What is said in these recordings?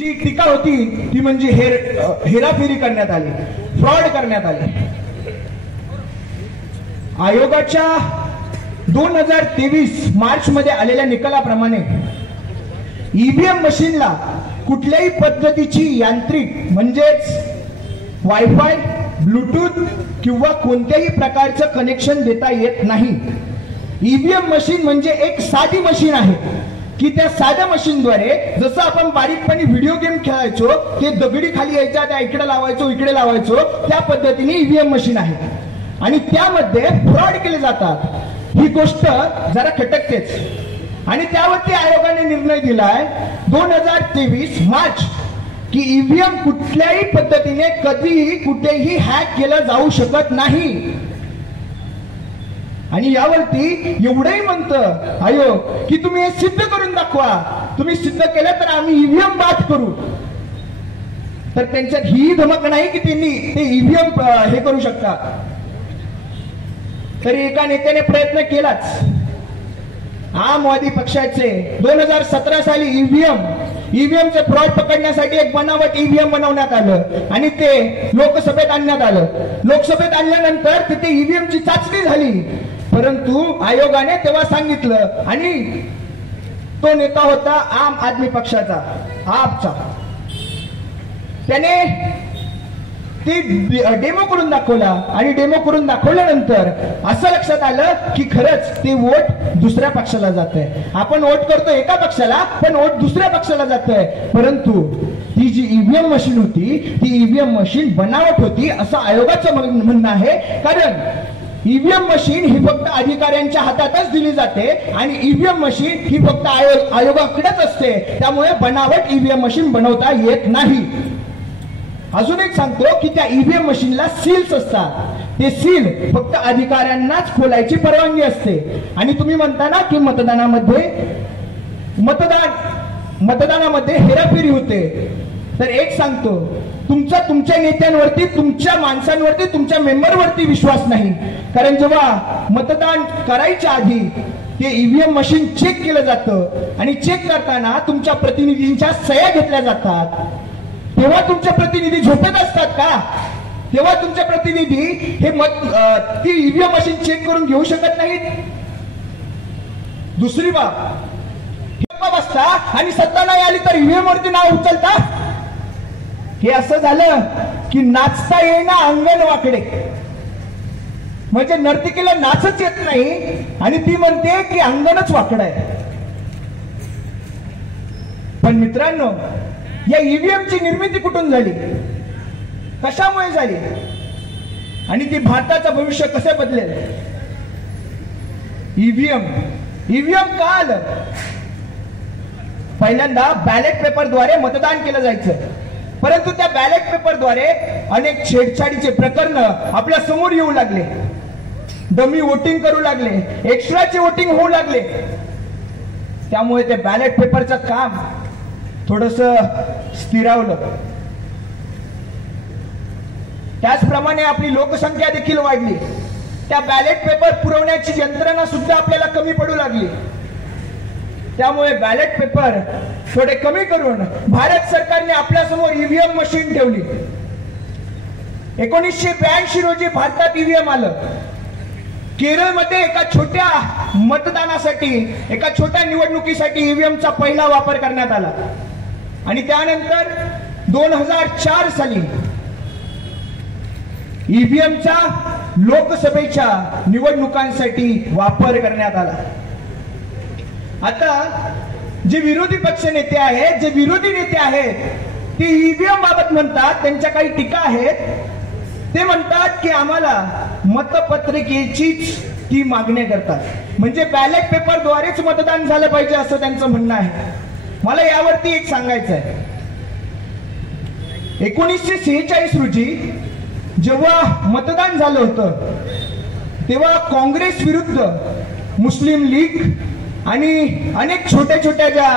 जी टीका होती ती म्हणजे हेराफेरी करण्यात आली, फ्रॉड करण्यात आली। आयोगाच्या 2023 मार्च मध्ये आलेल्या निकालाप्रमाणे ईव्हीएम मशीनला कुठल्याही पद्धतीची यांत्रिक म्हणजेच वायफाय, ब्लूटूथ किंवा कोणत्याही प्रकारचं कनेक्शन देता येत नाही। ईव्हीएम मशीन म्हणजे एक साधी मशीन आहे की त्या साध्या मशीनद्वारे जसं आपण बारीकपणे व्हिडिओ गेम खेळायचो, ते दगडी खाली यायच्या, त्या इकडे लावायचो इकडे लावायचो, त्या पद्धतीने ईव्हीएम मशीन आहे आणि त्यामध्ये फ्रॉड केले जातात। ही गोष्ट जरा खटकतेच आणि त्यावरती आयोगाने निर्णय दिलाय 2023 मार्च की ईव्हीएम कुठल्याही पद्धतीने कधीही कुठेही हॅक केलं जाऊ शकत नाही। आणि यावरती एवढंही म्हणतं आयोग की तुम्ही हे सिद्ध करून दाखवा, तुम्ही सिद्ध केलं तर आम्ही ईव्हीएम बाद करू। तर त्यांच्यात ही धमक नाही की त्यांनी ते ईव्हीएम हे करू शकतात। तरी एका नेत्याने प्रयत्न केलाच। आमवादी पक्षाचे 2017 साली ईव्हीएमचे फ्रॉड पकडण्यासाठी एक बनावट ईव्हीएम बनवण्यात आलं आणि ते लोकसभेत आणण्यात आलं। लोकसभेत आणल्यानंतर तिथे ईव्हीएमची चाचणी झाली, परंतु आयोगाने तेव्हा सांगितलं आणि तो नेता होता आम आदमी पक्षाचा, आपचा, त्याने ते डेमो करून दाखवला आणि डेमो करून दाखवल्यानंतर असं लक्षात आलं की खरंच ते वोट दुसऱ्या पक्षाला जातंय। आपण वोट करतो एका पक्षाला पण वोट दुसऱ्या पक्षाला जातंय, परंतु ती जी ईव्हीएम मशीन होती ती ईव्हीएम मशीन बनावट होती असं आयोगाचं म्हणणं आहे। कारण ईव्हीएम मशीन ही फक्त अधिकाऱ्यांच्या हातातच दिली जाते आणि ईव्हीएम मशीन ही फक्त आयोगाकडेच असते, त्यामुळे बनावट ईव्हीएम मशीन बनवता येत नाही। अजून एक सांगतो की त्या ईव्हीएम मशीनला सील्स असतात, ते सील फक्त अधिकाऱ्यांनाच खोलायची परवानगी असते। आणि तुम्ही म्हणता ना की मतदानामध्ये हेराफेरी होते, तर एक सांगतो, तुमच्या नेत्यांवरती, तुमच्या माणसांवरती, तुमच्या मेंबरवरती विश्वास नाही। कारण जेव्हा मतदान करायच्या आधी ते ईव्हीएम मशीन चेक केलं जातं आणि चेक करताना तुमच्या प्रतिनिधींच्या सह्या घेतल्या जातात, तेव्हा तुमचे प्रतिनिधी झोपेत असतात का? तेव्हा तुमचे प्रतिनिधी हे ती ईव्हीएम मशीन चेक करून घेऊ शकत नाहीत? दुसरी बाब, बसता आणि सत्ता नाही आली तर ईव्हीएम वरती नाव उचलता। हे असं झालं की नाचता येईना अंगण वाकडे, म्हणजे नर्तिकेला नाचच येत नाही आणि ती म्हणते की अंगणच वाकडं आहे। पण मित्रांनो, या ईव्हीएमची निर्मिती कुठून झाली, कशामुळे झाली आणि ती भारताचं भविष्य कसे बदलेल? ईव्हीएम का आलं? पहिल्यांदा बॅलेट पेपरद्वारे मतदान केलं जायचं, परंतु त्या बॅलेट पेपरद्वारे अनेक छेडछाडीचे प्रकरण आपल्या समोर येऊ लागले, डमी वोटिंग करू लागले, एक्स्ट्राचे वोटिंग होऊ लागले, त्यामुळे ते बॅलेट पेपरचं काम थोडस स्थिरावलं। त्याचप्रमाणे आपली लोकसंख्या देखील वाढली, त्या बॅलेट पेपर पुरवण्याची यंत्रणा सुद्धा आपल्याला कमी पडू लागली, त्यामुळे बॅलेट पेपर थोडे कमी करून भारत सरकारने आपल्या समोर ईव्हीएम मशीन ठेवली। 1982 रोजी भारतात ईव्हीएम आलं। केरळमध्ये एका छोट्या मतदानासाठी, एका छोट्या निवडणुकीसाठी ईव्हीएमचा पहिला वापर करण्यात आला आणि त्यानंतर 2004 साली ईव्हीएमचा लोकसभेच्या निवडणुकांसाठी वापर करण्यात आला। आता जे विरोधी पक्ष नेते आहेत, जे विरोधी नेते आहेत, ते ईव्हीएम बाबत म्हणतात, त्यांच्या काही टीका आहेत, ते म्हणतात की आम्हाला मतपत्रिकेचीच ती मागणी करतात, म्हणजे बॅलेट पेपरद्वारेच मतदान झालं पाहिजे असं त्यांचं म्हणणं आहे। मला यावरती एक सांगायचं आहे, 1946 रोजी जेव्हा मतदान झालं होतं तेव्हा काँग्रेस विरुद्ध मुस्लिम लीग आणि अनेक छोट्या छोट्या ज्या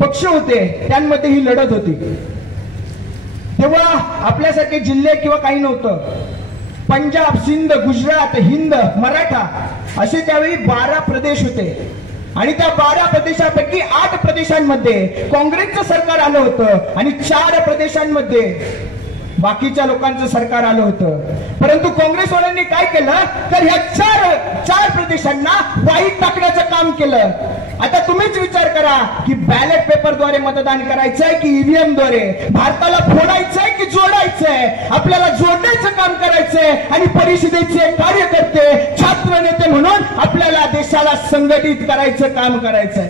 पक्ष होते त्यांमध्ये ही लढत होती। तेव्हा आपल्यासारखे जिल्हे किंवा काही नव्हतं, पंजाब, सिंध, गुजरात, हिंद, मराठा असे त्यावेळी 12 प्रदेश होते आणि त्या 12 प्रदेशापैकी 8 प्रदेशांमध्ये काँग्रेसचं सरकार आलं होतं आणि 4 प्रदेशांमध्ये बाकीच्या लोकांचं सरकार आलं होतं. परंतु काँग्रेसवाल्यांनी काय केलं तर ह्या चार प्रदेशांना वाईट टाकण्याचं काम केलं. आता तुम्हीच विचार करा की बॅलेट पेपरद्वारे मतदान करायचंय की ईव्हीएम द्वारे, भारताला फोडायचंय की जोडायचंय. आपल्याला जोडण्याचं काम करायचंय आणि परिषदेचे कार्यकर्ते छात्र नेते म्हणून आपल्याला देशाला संघटित करायचं काम करायचंय.